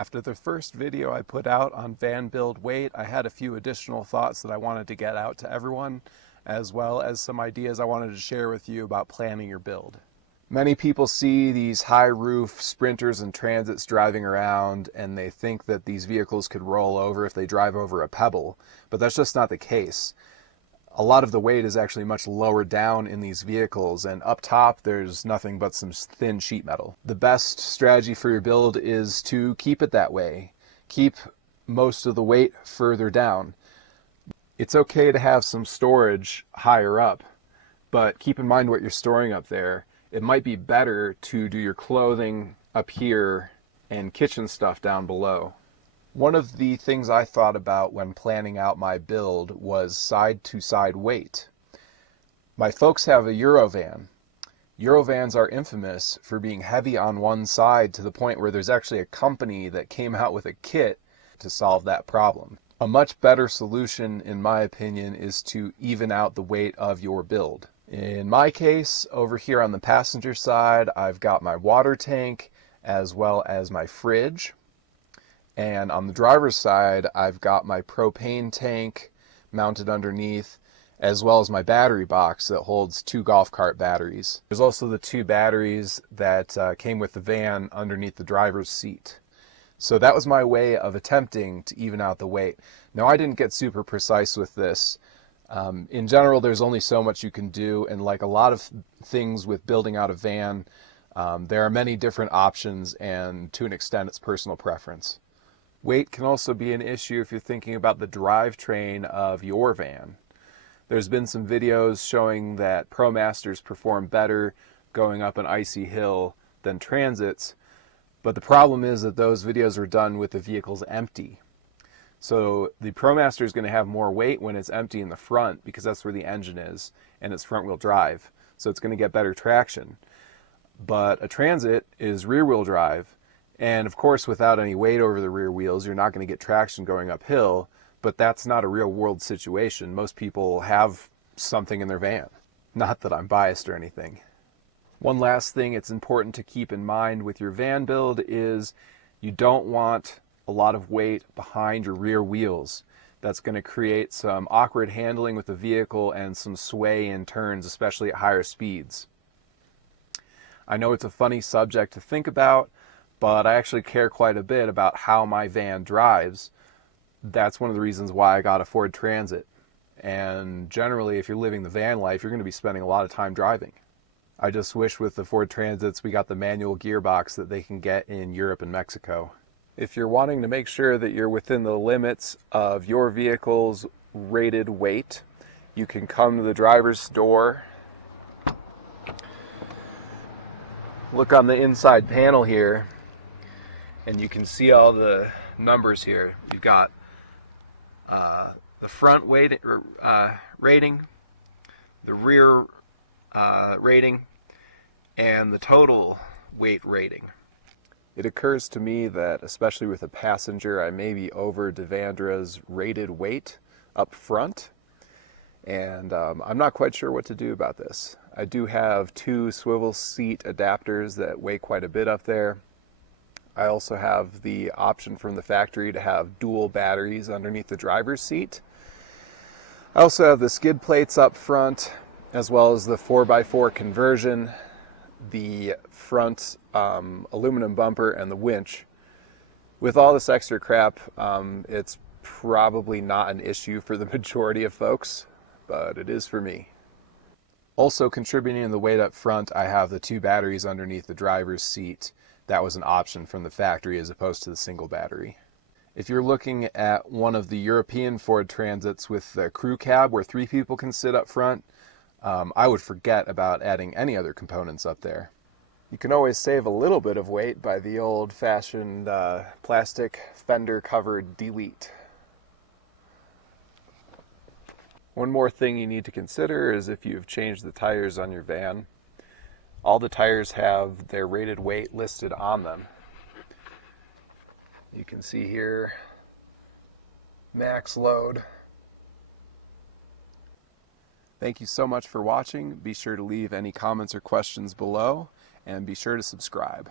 After the first video I put out on Vanbuild weight, I had a few additional thoughts that I wanted to get out to everyone, as well as some ideas I wanted to share with you about planning your build. Many people see these high roof sprinters and transits driving around and they think that these vehicles could roll over if they drive over a pebble, but that's just not the case. A lot of the weight is actually much lower down in these vehicles, and up top there's nothing but some thin sheet metal. The best strategy for your build is to keep it that way. Keep most of the weight further down. It's okay to have some storage higher up, but keep in mind what you're storing up there. It might be better to do your clothing up here and kitchen stuff down below. One of the things I thought about when planning out my build was side-to-side weight. My folks have a Eurovan. Eurovans are infamous for being heavy on one side to the point where there's actually a company that came out with a kit to solve that problem. A much better solution, in my opinion, is to even out the weight of your build. In my case, over here on the passenger side, I've got my water tank as well as my fridge. And on the driver's side, I've got my propane tank mounted underneath, as well as my battery box that holds 2 golf cart batteries. There's also the 2 batteries that came with the van underneath the driver's seat. So that was my way of attempting to even out the weight. Now, I didn't get super precise with this. In general, there's only so much you can do, and like a lot of things with building out a van, there are many different options, and to an extent, it's personal preference. Weight can also be an issue if you're thinking about the drivetrain of your van. There's been some videos showing that ProMasters perform better going up an icy hill than Transits, but the problem is that those videos were done with the vehicles empty. So the ProMaster is going to have more weight when it's empty in the front because that's where the engine is and it's front wheel drive. So it's going to get better traction. But a Transit is rear wheel drive. And of course, without any weight over the rear wheels, you're not going to get traction going uphill, but that's not a real world situation. Most people have something in their van. Not that I'm biased or anything. One last thing it's important to keep in mind with your van build is you don't want a lot of weight behind your rear wheels. That's going to create some awkward handling with the vehicle and some sway in turns, especially at higher speeds. I know it's a funny subject to think about, but I actually care quite a bit about how my van drives. That's one of the reasons why I got a Ford Transit. And generally, if you're living the van life, you're going to be spending a lot of time driving. I just wish with the Ford Transits we got the manual gearbox that they can get in Europe and Mexico. If you're wanting to make sure that you're within the limits of your vehicle's rated weight, you can come to the driver's door, look on the inside panel here, and you can see all the numbers here. You've got the front weight rating, the rear rating, and the total weight rating. It occurs to me that, especially with a passenger, I may be over Devandra's rated weight up front, and I'm not quite sure what to do about this. I do have 2 swivel seat adapters that weigh quite a bit up there. I also have the option from the factory to have dual batteries underneath the driver's seat. I also have the skid plates up front, as well as the 4x4 conversion, the front aluminum bumper, and the winch. With all this extra crap, it's probably not an issue for the majority of folks, but it is for me. Also contributing to the weight up front, I have the 2 batteries underneath the driver's seat. That was an option from the factory as opposed to the single battery. If you're looking at one of the European Ford Transits with the crew cab where 3 people can sit up front, I would forget about adding any other components up there. You can always save a little bit of weight by the old-fashioned plastic fender-covered delete. One more thing you need to consider is if you've changed the tires on your van. All the tires have their rated weight listed on them. You can see here, max load. Thank you so much for watching. Be sure to leave any comments or questions below, and be sure to subscribe.